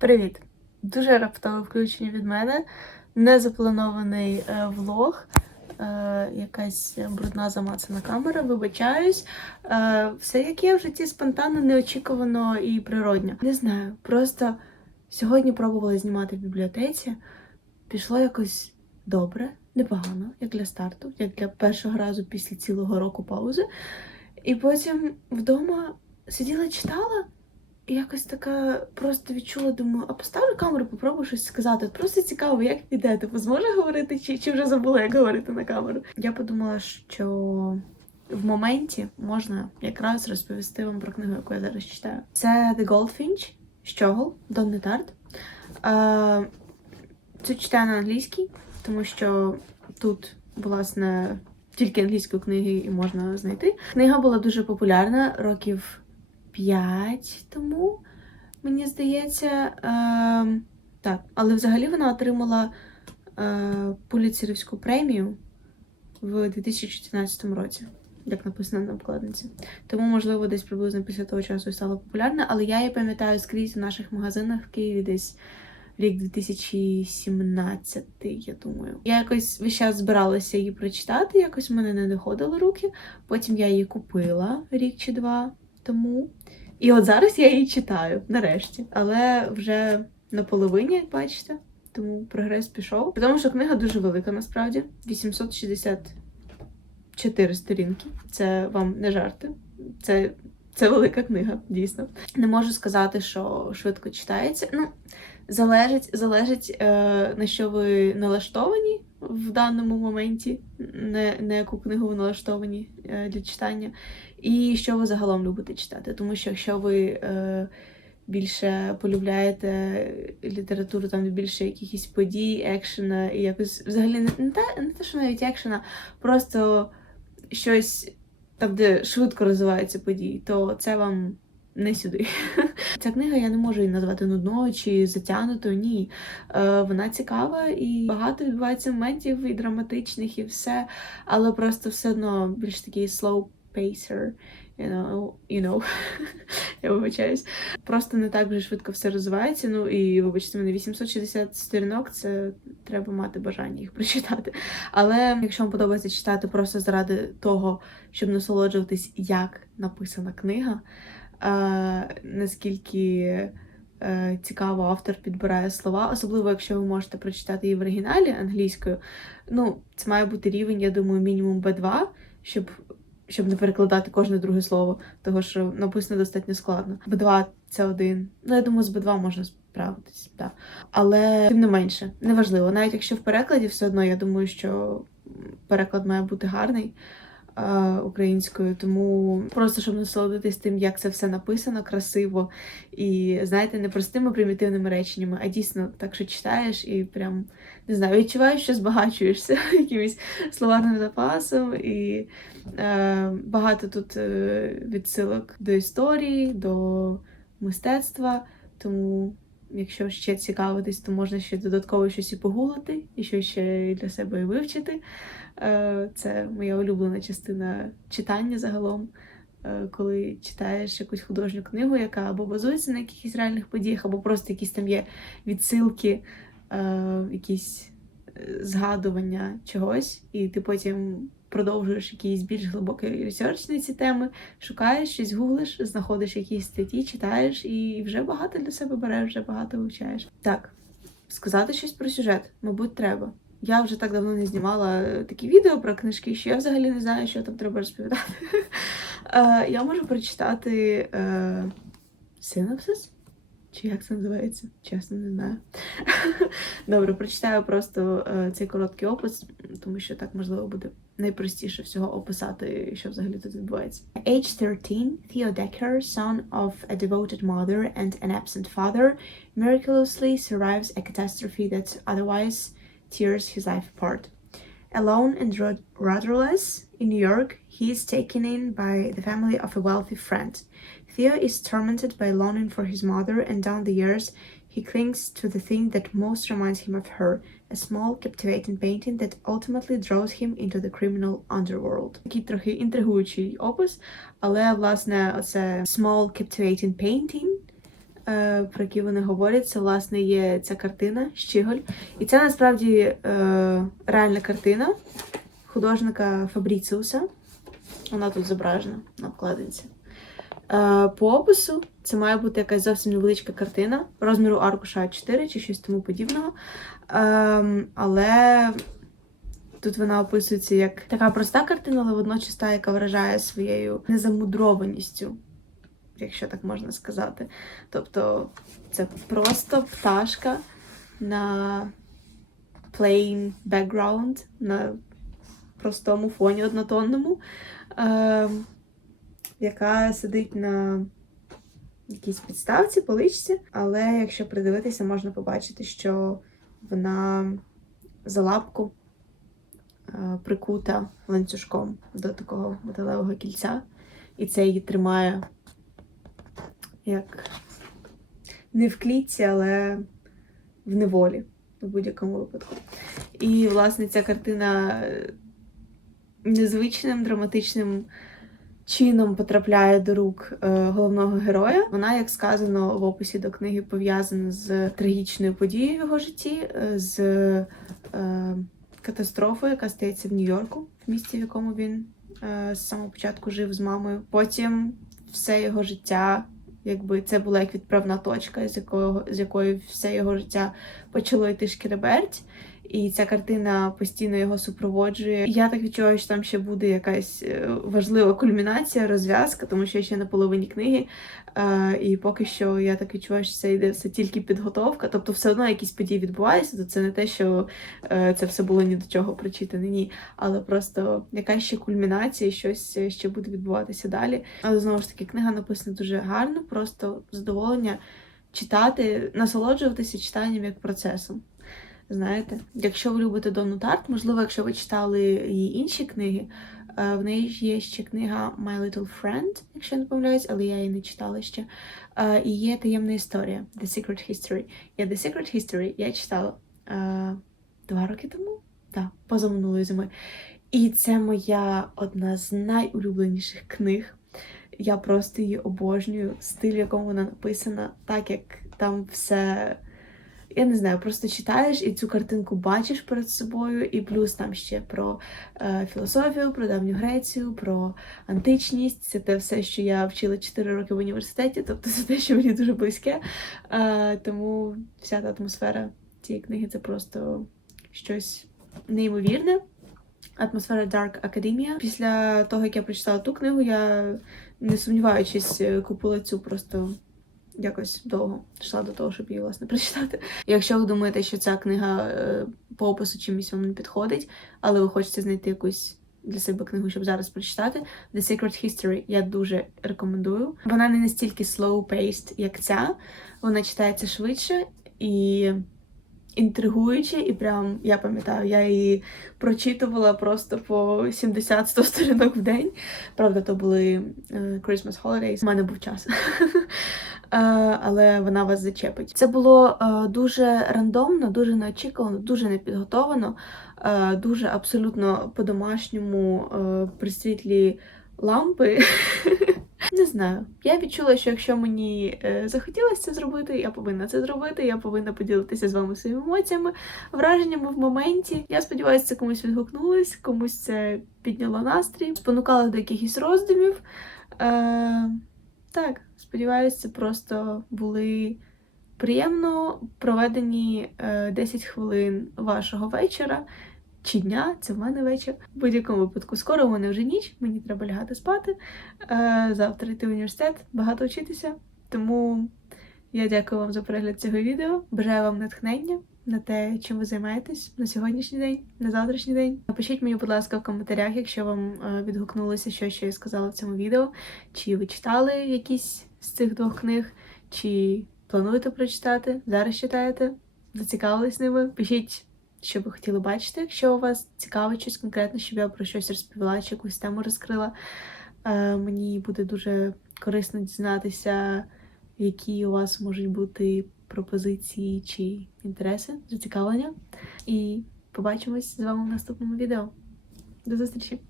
Привіт! Дуже раптове включення від мене. Незапланований е, влог. Е, якась брудна замацана камера, вибачаюсь. Е, все як є в житті спонтанно, неочікувано і природньо. Не знаю, просто сьогодні пробувала знімати в бібліотеці. Пішло якось добре, непогано, як для старту, як для першого разу після цілого року паузи. І потім вдома сиділа, читала. Якось така просто відчула, думаю, а поставлю камеру, попробую щось сказати. Просто цікаво, як піде, типу, зможе говорити, чи, чи вже забула, як говорити на камеру. Я подумала, що в моменті можна якраз розповісти вам про книгу, яку я зараз читаю. Це The Goldfinch, Щогол, Донни Тарт. Е, Цю читаю на англійській, тому що тут, власне, тільки англійської книги і можна знайти. Книга була дуже популярна років. 5 тому, мені здається. Е, так, але взагалі вона отримала е, Пуліцерівську премію в 2014 році, як написано на обкладинці. Тому, можливо, десь приблизно після того часу і стала популярна, але я її пам'ятаю скрізь в наших магазинах в Києві десь. Рік 2017, я думаю. Я якось весь час збиралася її прочитати, якось в мене не доходили руки. Потім я її купила рік чи два тому. І от зараз я її читаю, нарешті. Але вже на половині, як бачите, тому прогрес пішов. Тому що книга дуже велика, насправді. 864 сторінки. Це вам не жарти. Це це велика книга, дійсно. Не можу сказати, що швидко читається. Ну, залежить, залежить е, на що ви налаштовані в даному моменті, на, на яку книгу ви налаштовані е, для читання, і що ви загалом любите читати. Тому що якщо ви е, більше полюбляєте літературу, там більше якихось подій, екшена, і якось взагалі не, не те, не те, що навіть екшена, просто щось там, де швидко розвиваються події, то це вам не сюди. Ця книга я не можу її назвати нудною чи затягнутою. Ні. Е, Вона цікава і багато відбувається моментів і драматичних, і все, але просто все одно більш такий slow pacer. You know, you know. я вибачаюсь. Просто не так вже швидко все розвивається. Ну і вибачте, мене 860 сторінок, це треба мати бажання їх прочитати. Але якщо вам подобається читати просто заради того, щоб насолоджуватись, як написана книга наскільки е, цікаво автор підбирає слова, особливо якщо ви можете прочитати її в оригіналі англійською. Ну, це має бути рівень, я думаю, мінімум B2, щоб щоб не перекладати кожне друге слово, того що написано достатньо складно. B2 це один. Ну, я думаю, з B2 можна справитись, так. Але тим не менше, неважливо. Навіть якщо в перекладі, все одно я думаю, що переклад має бути гарний українською, тому просто щоб насолодитись тим, як це все написано красиво і знаєте, не простими примітивними реченнями, а дійсно так, що читаєш і прям не знаю, відчуваєш, що збагачуєшся якимось словарним запасом, і е, багато тут е, відсилок до історії, до мистецтва. Тому, якщо ще цікавитись, то можна ще додатково щось і погуглити, і щось ще для себе і вивчити. Е, це моя улюблена частина читання загалом. Е, коли читаєш якусь художню книгу, яка або базується на якихось реальних подіях, або просто якісь там є відсилки, е, якісь згадування чогось, і ти потім продовжуєш якийсь більш глибокий ресерч на ці теми, шукаєш щось, гуглиш, знаходиш якісь статті, читаєш і вже багато для себе береш, вже багато вивчаєш. Так, сказати щось про сюжет, мабуть, треба. Я вже так давно не знімала такі відео про книжки, що я взагалі не знаю, що там треба розповідати. Е, я можу прочитати синопсис. Чи як це називається? Чесно, не знаю. Добре, прочитаю просто е, цей короткий опис, тому що так можливо буде найпростіше всього описати, що взагалі тут відбувається. Age 13, Theo Decker, son of a devoted mother and an absent father, miraculously survives a catastrophe that otherwise tears his life apart. Alone and rudderless in New York, he is taken in by the family of a wealthy friend. Theo is tormented by longing for his mother, and down the years, he clings to the thing that most reminds him of her a small, captivating painting that ultimately draws him into the criminal underworld. Такий трохи інтригуючий опис, але власне оце small captivating painting е, Про які вони говорять, це власне є ця картина Щіголь. І це насправді е, реальна картина художника Фабріціуса. Вона тут зображена на обкладинці. Е, по опису це має бути якась зовсім невеличка картина розміру аркуша А4 чи щось тому подібного. Ем, але тут вона описується як така проста картина, але водночас та, яка вражає своєю незамудрованістю, якщо так можна сказати. Тобто це просто пташка на plain background, на простому фоні однотонному, ем, яка сидить на якійсь підставці, поличці, але якщо придивитися, можна побачити, що вона за лапку е, прикута ланцюжком до такого металевого кільця, і це її тримає як не в клітці, але в неволі в будь-якому випадку. І, власне, ця картина е, незвичним драматичним чином потрапляє до рук е, головного героя. Вона, як сказано в описі до книги, пов'язана з трагічною подією в його житті, е, з катастрофою, яка стається в Нью-Йорку, в місті, в якому він з самого початку жив з мамою. Потім все його життя. Якби це була як відправна точка, з якого з якої все його життя почало йти шкереберть, і ця картина постійно його супроводжує. Я так відчуваю, що там ще буде якась е, важлива кульмінація, розв'язка, тому що я ще на половині книги. Е, і поки що я так відчуваю, що це йде все тільки підготовка. Тобто, все одно якісь події відбуваються, то це не те, що е, це все було ні до чого прочитане, ні. Але просто якась ще кульмінація, щось ще буде відбуватися далі. Але знову ж таки, книга написана дуже гарно, просто задоволення читати, насолоджуватися читанням як процесом. Знаєте, якщо ви любите Донну Тарт, можливо, якщо ви читали її інші книги, е, в неї є ще книга My Little Friend, якщо я не помиляюсь, але я її не читала ще. Е, І є таємна історія The Secret History. Я The Secret History я читала е, два роки тому, так, позаминулої зими. І це моя одна з найулюбленіших книг. Я просто її обожнюю, стиль, в якому вона написана, так як там все. Я не знаю, просто читаєш і цю картинку бачиш перед собою, і плюс там ще про е, філософію, про давню Грецію, про античність. Це те все, що я вчила 4 роки в університеті, тобто це те, що мені дуже близьке. Е, тому вся та атмосфера цієї книги це просто щось неймовірне. Атмосфера Dark Academia. Після того, як я прочитала ту книгу, я не сумніваючись, купила цю просто якось довго йшла до того, щоб її власне прочитати. Якщо ви думаєте, що ця книга е, по опису чимось вам не підходить, але ви хочете знайти якусь для себе книгу, щоб зараз прочитати, The Secret History я дуже рекомендую. Вона не настільки slow-paced, як ця, вона читається швидше і. Інтригуюче, і прям я пам'ятаю, я її прочитувала просто по 70-100 сторінок в день. Правда, то були е, Christmas Holidays, У мене був час. Е, але вона вас зачепить. Це було е, дуже рандомно, дуже неочікувано, дуже непідготовано, дуже абсолютно по-домашньому при світлі лампи. Не знаю. Я відчула, що якщо мені захотілося це зробити, я повинна це зробити. Я повинна поділитися з вами своїми емоціями, враженнями в моменті. Я сподіваюся, це комусь відгукнулось, комусь це підняло настрій, спонукало до якихось роздумів. Е, Так. Сподіваюся, це просто були приємно проведені 10 е, хвилин вашого вечора чи дня, це в мене вечір. В будь-якому випадку, скоро у мене вже ніч, мені треба лягати спати. Е, завтра йти в університет, багато вчитися. Тому я дякую вам за перегляд цього відео. Бажаю вам натхнення на те, чим ви займаєтесь на сьогоднішній день, на завтрашній день. Напишіть мені, будь ласка, в коментарях, якщо вам е, відгукнулося щось, що я сказала в цьому відео, чи ви читали якісь з цих двох книг, чи плануєте прочитати, зараз читаєте, зацікавились ними. Пишіть, що ви хотіли бачити, якщо у вас цікавить щось конкретно, щоб я про щось розповіла, чи якусь тему розкрила. Е, Мені буде дуже корисно дізнатися, які у вас можуть бути пропозиції чи інтереси, зацікавлення. І побачимось з вами в наступному відео. До зустрічі!